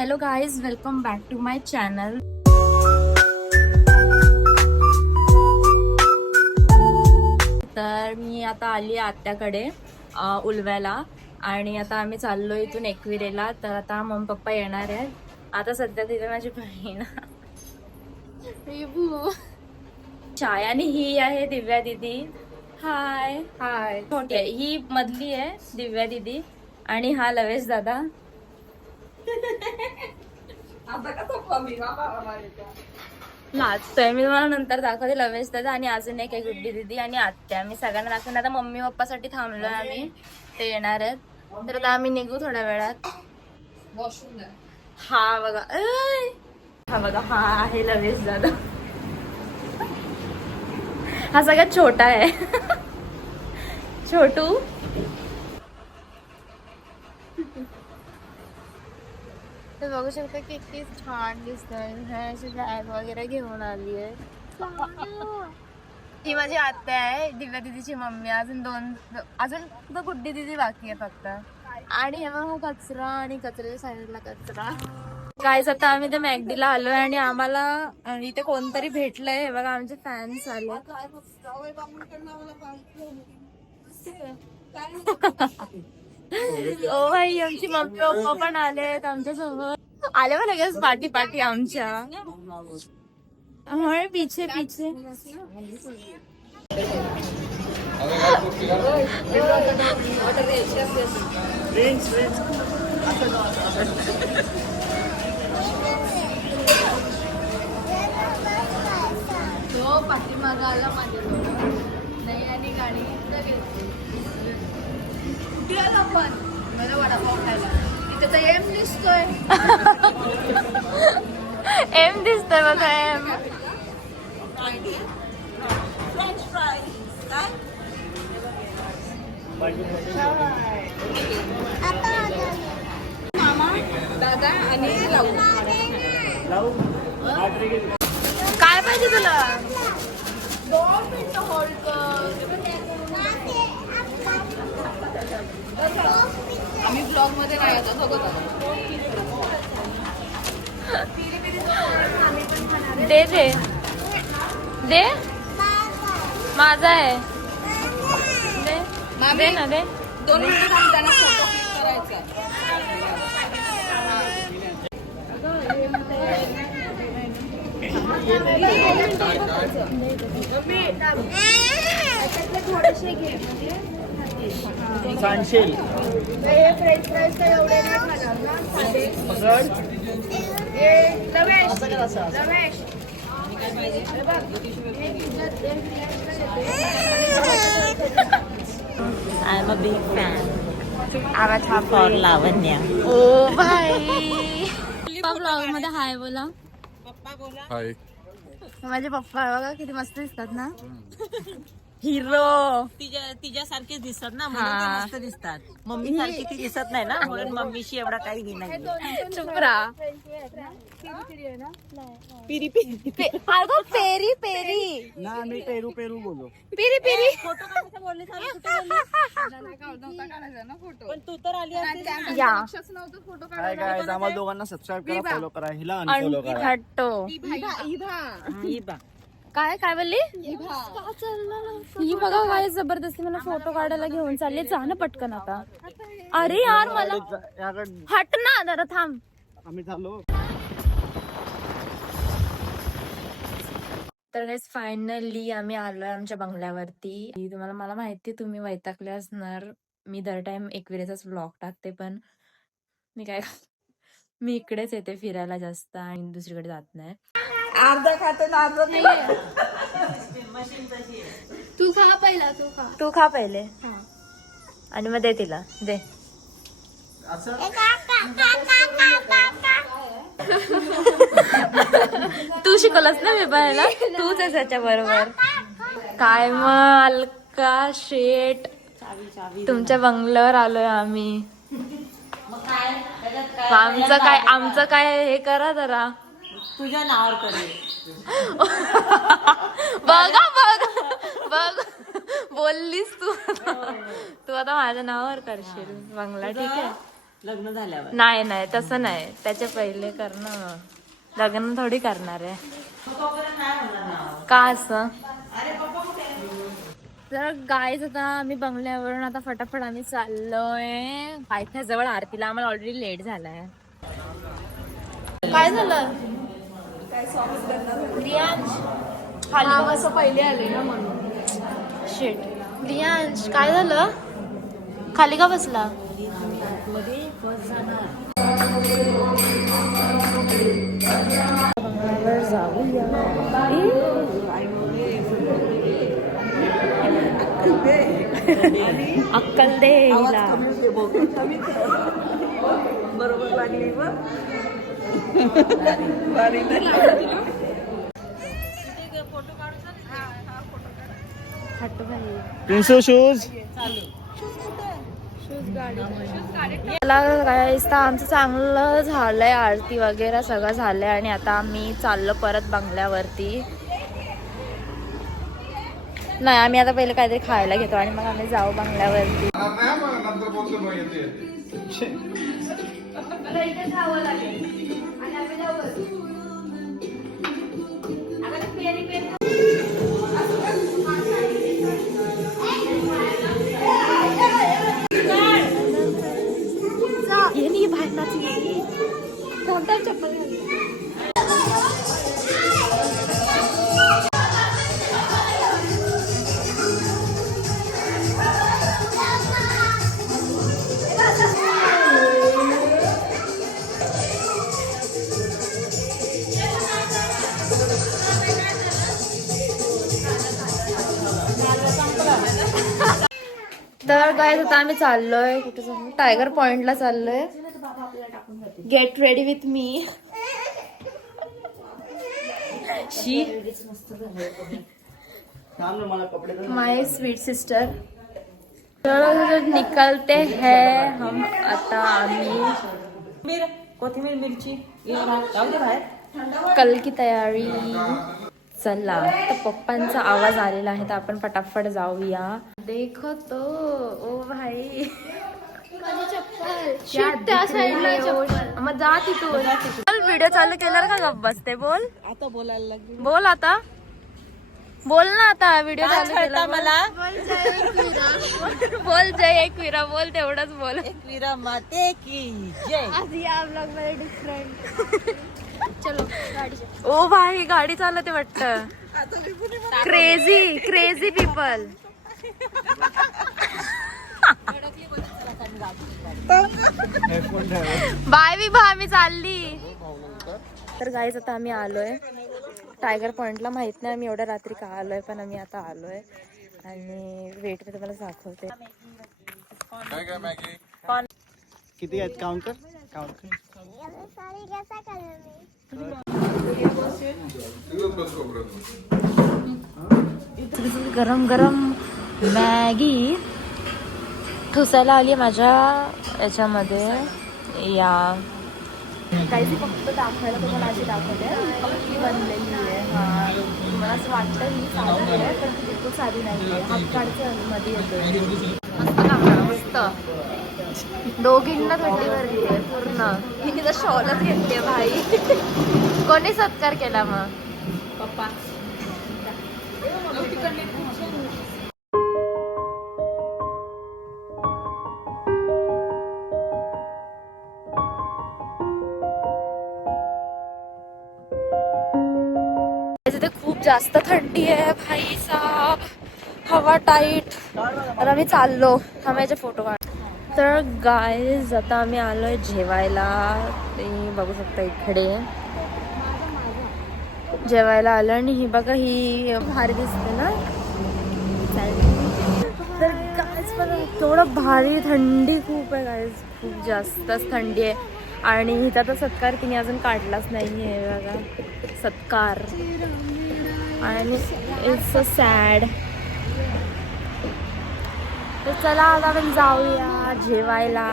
Hello guys, welcome back to my channel. तर मी आता आली आत्याकडे उलव्याला आणि आता आम्ही चाललो इथून एकविरेला. तर आता मम्मी पप्पा येणार आहेत. आता सध्या तिथे माझी बहीण छाया आणि ही आहे दिव्या दिदी. हाय हाय. छोटी आहे ही, मधली आहे दिव्या दिदी आणि हा लवेश दादा. लाजतोय मी तुम्हाला नंतर दाखवते. लवेश दादा आणि अजून एक गुड्डी दिदी आणि आत्या. मी सगळ्यांना दाखवून आता मम्मी पप्पासाठी थांबलोय आम्ही, ते येणार आहेत. तर आता आम्ही निघू थोड्या वेळात. हा बघा, हा बघा, हा आहे लवेश दादा. हा सगळ्यात छोटा आहे. छोटू ते बघू शकता की किती छान दिसतंय. बॅग वगैरे घेऊन आली आहे. ही माझी आत्या आहे, दिव्या दिदीची मम्मी. अजून गुड्डी दिदी बाकी आहे फक्त. आणि हे बघा कचरा, आणि कचऱ्याच्या साईडला कचरा. काय आता आम्ही ते मॅगडीला आलोय आणि आम्हाला इथे कोणतरी भेटलंय. हे बघा आमचे फॅन्स आले. ओ भाई, आमची मम्मी पप्पा पण आलेत आमच्या सोबत. आले बा लगेच पाठी पाठी आमच्या. हमारे पीछे पीछे. तो पाठीमागं आला माझ्या नाही आणि गाडी पण मला वडापाव खायला. इथे तर एम दिसतोय. एम दिसतोय बघा, एम. फ्रेंच फ्राईज मामा दादा आणि काय पाहिजे तुला? 2 मिनिटं होल्ड कर. आम्ही ब्लॉग मध्ये नाही येतो बघत. दे दे दे, माझा आहे. दे ना, दे. 2 मिनिटं थांबताना फोटो क्लिक करायचा. थोडेसे घे सांडशील. फ्रेंच फ्राईज काय एवढे नाही खाणार ना. I am a big fan for Lavanya. ओ भाई, ब्लॉग मध्ये हाय बोला. पप्पा बोला. हाय. माझे पप्पा बघा किती मस्त दिसतात ना. हिरो तिच्यासारखेच दिसतात ना, म्हणून ते मस्त दिसतात. मम्मी सारखी ती दिसत नाही ना, म्हणून मम्मीशी एवढा काही ही नाही. चुप रहा. पिरी पिरी अगं पेरी पेरी ना, मी पेरू पेरू बोलो. Peri peri. फोटो काढायचं बोलले पण तू तर आली असते. या काय काय, आम्हाला दोघांना सबस्क्राईब करा, फॉलो करा, हिला अनफॉलो करा. हट्टो. काय काय बोलली ही? बघा काय जबरदस्ती मला फोटो काढायला घेऊन चालले. जा ना पटकन आता. अरे यार मला हट ना जरा, थांब. आम्ही झालो. तर फायनली आम्ही आलोय आमच्या बंगल्यावरती. तुम्हाला मला माहिती, तुम्ही वैतागले असणार. मी दर टाइम एकविरेचाच व्लॉग टाकते, पण मी इकडेच येते फिरायला जास्त आणि दुसरीकडे जात नाही. अर्धा खातो ना, अर्धा नाही. तू खा पहिला, तू खा पहिले आणि मग दे तिला, दे. तू शिकवलंस ना मी बनायला, तूच आहे त्याच्या बरोबर. काय मग अलका शेट, तुमच्या बंगल्यावर आलोय आम्ही. आमचं काय हे करा जरा. तुझ्या नावावर करेल. बघा बघ बघ, बोललीस तू. तू आता माझ्या नावावर करशील बंगला, ठीक आहे. लग्न झाल्यावर नाही नाही तसं नाही, त्याच्या पहिले करणं, लग्न थोडी करणार आहे का असं. तर गाईज आता आम्ही बंगल्यावरून आता फटाफट आम्ही चाललोय पायथ्याजवळ आरतीला. आम्हाला ऑलरेडी लेट झालाय. काय झालं रियांश? खाली पहिले आले ना म्हणून. शिट रियांश काय झालं? खाली का बसला? अक्कल दे हिला. बरोबर लागली प्रिन्सेस शूज आमचं चांगलं झालंय, आरती वगैरे सगळं झालंय आणि आता आम्ही चाललो परत बंगल्यावरती. नाही आम्ही आता पहिले काहीतरी खायला घेतो आणि मग आम्ही जाऊ बंगल्यावरती. तर काय आता आम्ही चाललोय कुठे, टायगर पॉइंटला चाललोय. Get ready with me. My sweet sister. तर निकलते हैं हम आता. आम्ही कोथिंबीर मिरची बाहेर. कल की तयारी. चला तर पप्पांचा आवाज आलेला आहे तर आपण फटाफट जाऊया. देखो तो ओ भाई मग जा तिथून. व्हिडिओ चालू केल्यावर का गप्प बसते? बोल आता बोलायला लागली. बोल आता, बोल ना आता. व्हिडिओ चालू केला मला. बोल जय एकविरा बोल, तेवढंच बोल. एकविरा माते की जय. चलो ओ भाई गाडी चालवते वाटतं. Crazy crazy people. बाय विभा आम्ही चालली. तर गाईज आता आम्ही आलोय टायगर पॉइंटला. माहित नाही आम्ही एवढ्या रात्री का आलोय, पण आम्ही आता आलोय आणि वेट मी तुम्हाला दाखवते. किती आहेत काउंट कर. गरम गरम मॅगी ठुसायला आली माझ्या याच्यामध्ये. या काहीच फक्त दाखवायला तुम्हाला अशी दाखवते पक्की बनलेली आहे. हा मला असं वाटतं ही साधी आहे पण ती बिलकुल साधी नाही आहे. हातकाडच्या मध्ये येतोय. मस्त लागतं मस्त. दोघींना थंडी भरली आहे पूर्ण. ही तिचा शॉलच घेतली भाई. कोणी सत्कार केला मग? पप्पा. इथे खूप जास्त थंडी आहे भाई साहब. हवा टाईट. तर आम्ही चाललो. आम्ही फोटो काढ. तर गाईज आता आम्ही आलोय जेवायला. ते बघू शकता इकडे जेवायला आलो आणि ही बघा ही भारी दिसते ना. तर गाईज बघा तेवढं भारी. थंडी खूप आहे गाईज, खूप जास्तच थंडी आहे. आणि हिचा तर सत्कार तिने अजून काढलाच नाही आहे बघा सत्कार. आणि इट्स सो सॅड. तर चला आता आपण जाऊया जेवायला.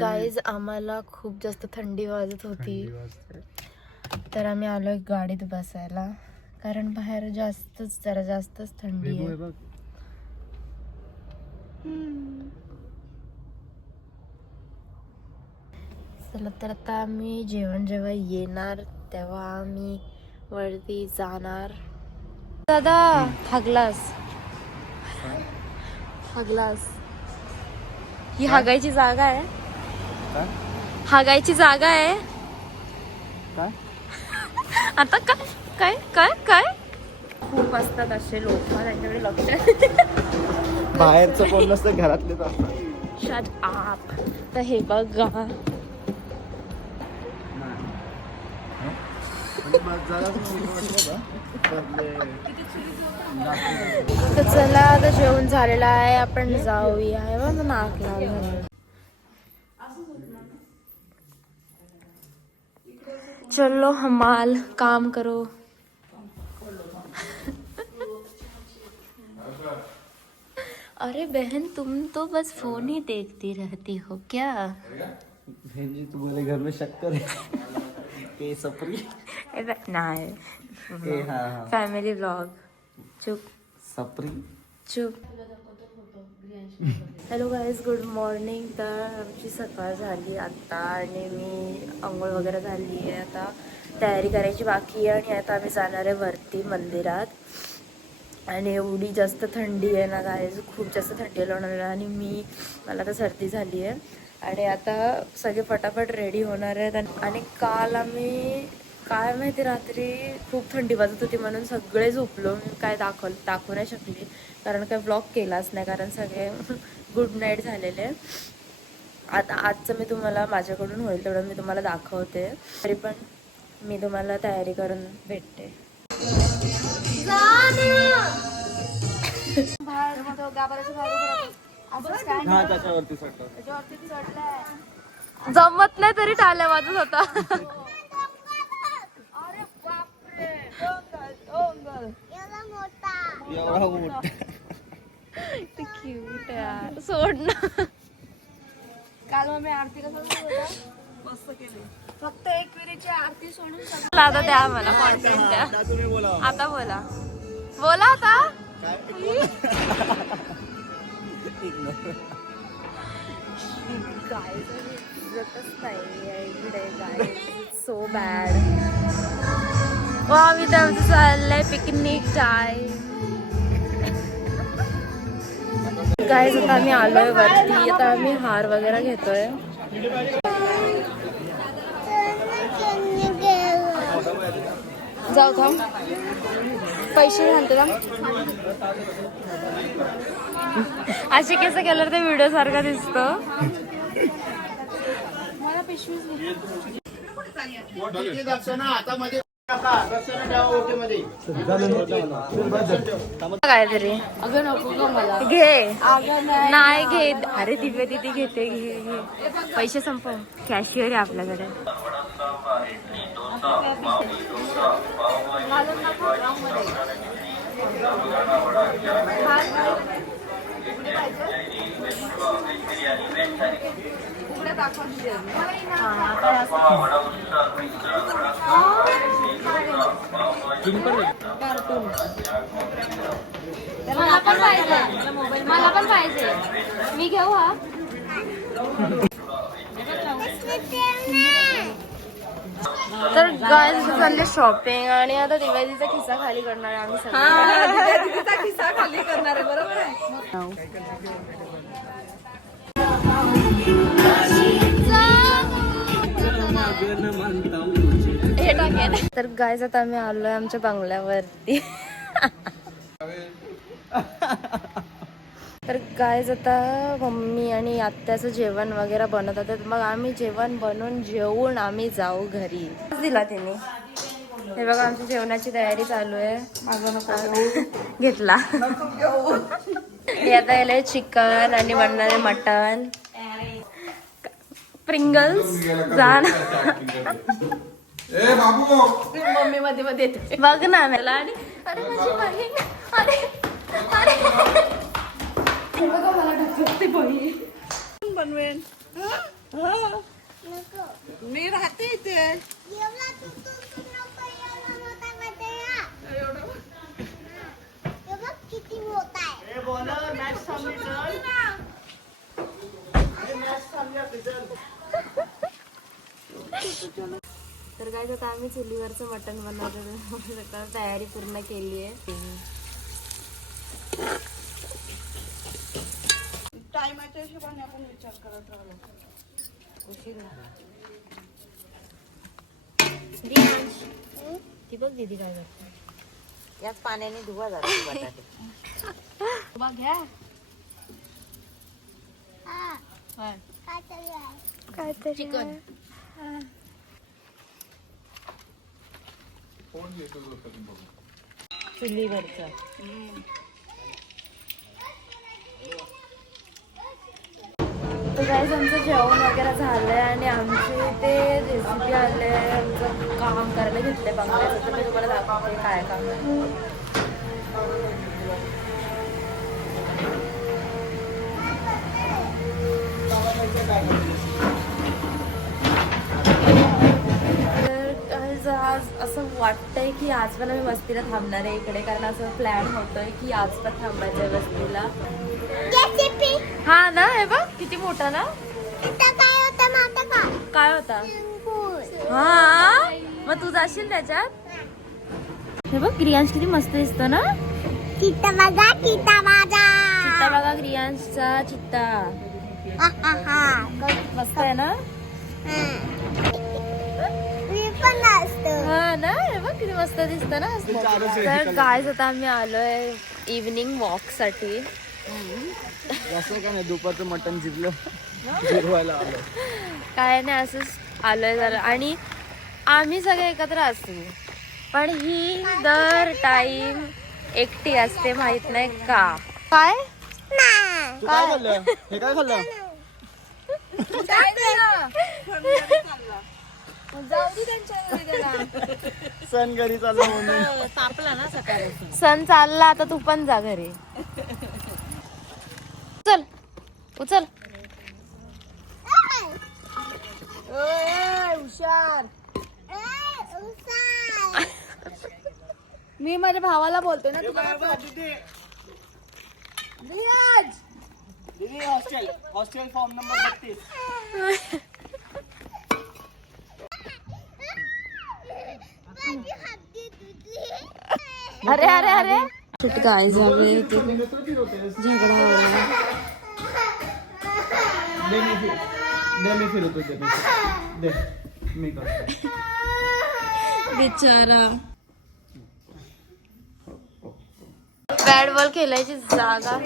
गाईज आम्हाला खूप जास्त थंडी वाजत होती तर आम्ही आलोय गाडीत बसायला कारण बाहेर जरा जास्तच थंडी आहे. चला तर आता आम्ही जेव्हा येणार तेव्हा आम्ही वरती जाणार. दादा हागलास ही हागायची जागा आहे. हागायची जागा आहे आता. काय काय काय खूप असतात असे लोक त्यांच्याकडे लक्ष. बाहेरचं कोण नसतं, घरातलेच असतात. शट आप. तर हे बघा तर चला आता जेवण झालेलं आहे, आपण जाऊया. हे बघ नाक लागलं. चलो हमाल काम करो. अरे बहन तुम तो बस फोन ही देखती रहती हो क्या? बहन जी तुम्हारे घर में शक्कर है के सपरी नाही हाँ फॅमिली व्लॉग. चुप सपरी चुप. Hello guys, good morning. तर आमची सकाळ झाली आत्ता आणि मी आंघोळ वगैरे झाली आहे. आता तयारी करायची बाकी आहे आणि आता आम्ही जाणार आहे वरती मंदिरात. आणि एवढी जास्त थंडी आहे ना गाईज, खूप जास्त थंडी होणार आणि मला तर सर्दी झाली आहे. आणि आता सगळे फटाफट रेडी होणार आहेत. आणि काल आम्ही काय माहिती रात्री खूप थंडी वाजत होती म्हणून सगळे झोपलो. मी काय दाखवू नाही शकली कारण काय व्लॉग केलाच नाही, कारण सगळे गुड नाईट झालेले. आता आजचं मी तुम्हाला माझ्याकडून होईल तेवढं मी तुम्हाला दाखवते, तरी पण मी तुम्हाला तयारी करून भेटते. जमत नाही तरी टाळ्या वाजत होता. क्यूट यार, सोड ना. काल मग मी आरती मस्त केली. फक्त एक वेळेची आरती सोडून आता द्या मला कॉन्टेंट द्या. आता बोला आता. So bad. आम्ही त्यांचं चाललंय पिकनिक टाइम. गाईज आता आम्ही आलोय वरती. आता आम्ही हार वगैरे घेतोय. जाऊ थांब, पैसे घालते थांब. असे केस केलं ते व्हिडिओ सारखा दिसतो. मला पिशवी काहीतरी अगं नको ग मला. घे नाही घे. अरे दिव्या दिदी घेते. घे पैसे संपव. कॅशियर आहे आपल्याकडे. मला पण पाहिजे. मी घेऊ हा. तर गाईज चालले शॉपिंग आणि आता दिवाळीचा खिस्सा खाली करणार आहे आम्ही सगळे. खिस्सा खाली करणार आहे. बरोबर आहे. तर गाईज आता आम्ही आलोय आमच्या बंगल्यावरती. तर गाईज आता मम्मी आणि आत्याचं जेवण वगैरे बनवत होते. मग आम्ही जेवण बनवून जेवून आम्ही जाऊ घरी. दिला तिने. हे बघा आमची जेवणाची तयारी चालू आहे. घेतला. हे आता याला चिकन आणि बनणारे मटन. प्रिंगल्स जाण मम्मी मध्ये मध्ये येते बघ ना मला. आणि अरे माझी बहीण. अरे अरे बघा मला ढकलते बहीण. बनवेन मी राहते इथे. किती मोठा आहे. तर काय आता आम्ही चुलीवरचं मटण बनवतो. तयारी पूर्ण केली आहे. टायमाच्या हिशोबाने आपण विचार करत राहिलो. उशीर झाला. ती बघ दीदी काय करते. याच पाण्याने धुवा जातो बटाटे. बघ घ्या चिकन. चुलीवरचं. तर गाईज आमचं जेवण वगैरे झालंय आणि आमचे ते रेसिपी आले, आमचं काम करायला घेतले बंगल्याचं. तर मी तुम्हाला दाखवते काय काम आहे. तर आज असं वाटतंय की आज पण आम्ही वस्तीला थांबणार आहे इकडे, कारण असं प्लॅन होतोय की आज पण थांबायचं आहे वस्तीला. हा ना, हे बघ किती मोठा ना. काय होता? हा मग तू जाशील त्याच्यात. हे बघ क्रियांश किती मस्त दिसतो ना. चित्ता बघा क्रियांशचा चित्ता. मस्त आहे ना. हा ना, हे बघ किती मस्त दिसतं ना. तर गाईज आता आम्ही आलोय इव्हनिंग वॉक साठी. असं काय नाही, दुपारचं मटण जिरवायला आलो. काय नाही, असंच आलोय जरा. आणि आम्ही सगळे एकत्र असू, पण ही दर टाइम एकटी असते, माहित नाही का. काय तू काय खाल्लं? हे काय खाल्लं? सण घरी चालला म्हणून. तापला ना सकाळी. सण चालला, आता तू पण जा घरी. चल उचल. हुशार. मी माझ्या भावाला बोलते ना. Hostel form number 32. अरे अरे अरे गाइस आम्ही झगडा हो रहा है. दे मी फिरतो दे मी करतो. बिचारा. बॅट बॉल खेळायची जागा.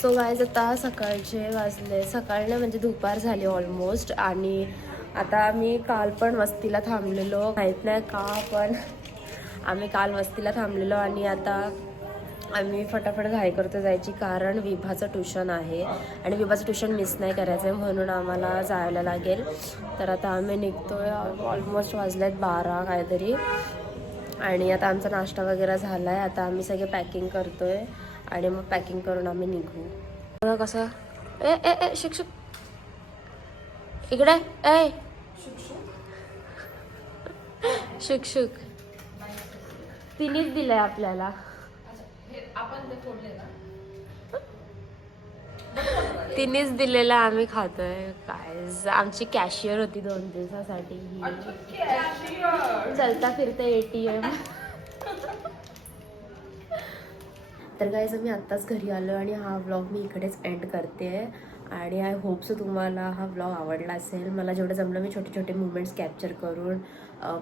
सो गाईज आता सकाळचे वाजले, सकाळने म्हणजे दुपार झाली ऑलमोस्ट. आणि आता आम्ही काल पण वस्तीला थांबलेलो, माहीत नाही का, पण आम्ही काल वस्तीला थांबलेलो. आणि आता आम्ही फटाफट घाई करतो जायची, कारण विभाचं ट्युशन आहे आणि विभाचं ट्युशन मिस नाही करायचं आहे, म्हणून आम्हाला जायला लागेल. तर आता आम्ही निघतोय. ऑलमोस्ट वाजलेत 12 काहीतरी. आणि आता आमचा नाश्ता वगैरे झाला आहे. आता आम्ही सगळे पॅकिंग करतोय आणि मग पॅकिंग करून आम्ही निघू. बघा कसं. ए शिक्षक इकडे. ए शिक्षक तिनेच दिलंय आपल्याला. तिनेच दिलेलं आम्ही खातोय. काय आमची कॅशियर होती 2 दिवसासाठी. चलता फिरता ATM. तर गाईज मी आत्ताच घरी आलो आणि हा व्लॉग मी इकडेच एंड करते. आणि आय होप सो तुम्हाला हा व्लॉग आवडला असेल. मला जेवढं जमलं मी छोटे छोटे मुवमेंट्स कॅप्चर करून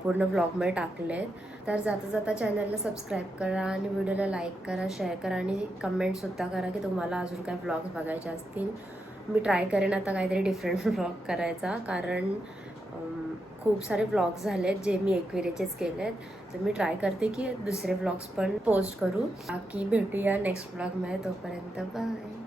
पूर्ण व्लॉगमध्ये टाकले. तर जाता जाता चॅनलला सबस्क्राईब करा आणि व्हिडिओला लाईक करा, शेअर करा आणि कमेंटसुद्धा करा की तुम्हाला अजून काय व्लॉग्स बघायचे असतील. मी ट्राय करेन आता काहीतरी डिफरंट व्लॉग करायचा, कारण खूप सारे व्लॉग्स झाले आहेत जे मी एकविरेचेच केले आहेत. तर मी ट्राय करते की दुसरे व्लॉग्स पण पोस्ट करू. बाकी भेटूया नेक्स्ट व्लॉगमध्ये. तोपर्यंत बाय.